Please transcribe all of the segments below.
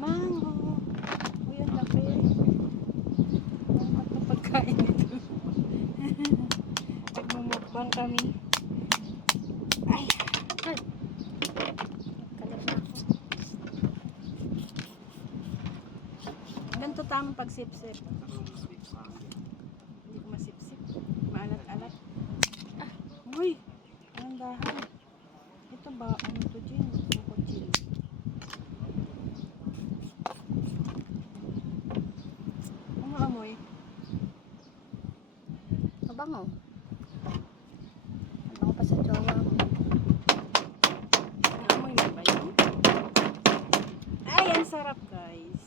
Mango. Uy, ang laki. Ang pagkain nito. Nagmumukbang kami. Ay! Ay! Kalat na ako. Ganito tamang pagsip-sip. Hindi ko masip-sip. Maalat-alat. Ah! Uy! Ang dahan. Ito ba? Ano to dyan? Kukuchil. Ano amoy? Mabango. Mabango pa sa jowa mo. Ang amoy mo ba yun? Ay, ang sarap guys.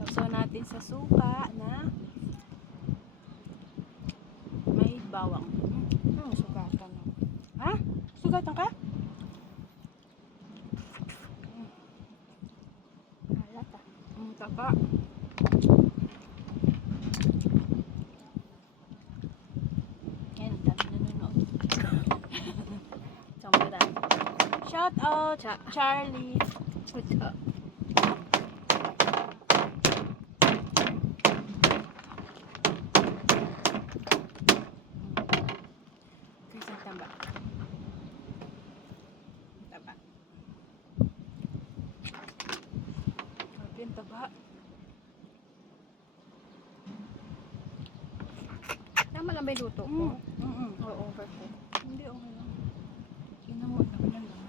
Sausaw natin sa suka na may bawang. Sugatan. Ha? Sugatan ka? Alat ah. Tapa. Yan, dami nanonood. Samburan. Shout out, Charlie. Ito. Kasi taba. Taba. Grabe yung taba. Tama lang ba yung luto ko? Oo, perfect. Hindi, okay lang. Ginamot na ko na lang.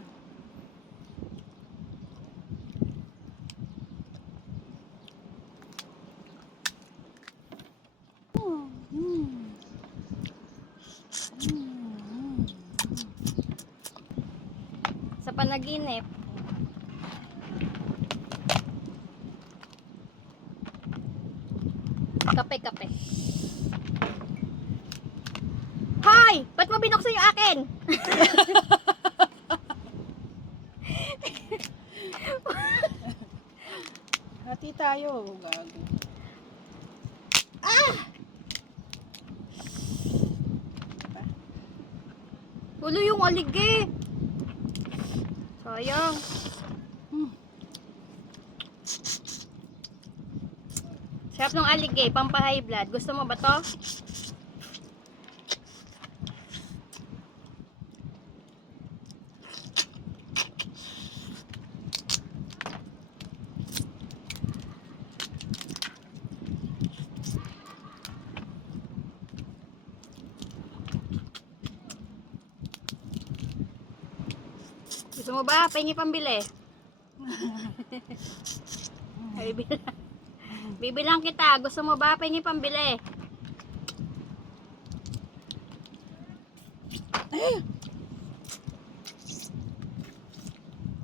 Sa panaginip, kape-kape. Hoy! Ba't mo binuksan yung akin? Hati tayo. Gago. Tulo yung aligi. Sayang. Sarap ng aligi, pampa-high blood. Gusto mo ba to? Gusto mo ba? Pahingi pambili. Bibilang kita. Gusto mo ba? Pahingi pambili.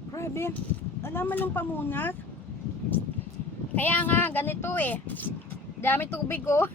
Grabe. Alaman ng pamunat. Kaya nga, ganito eh. Dami tubig oh.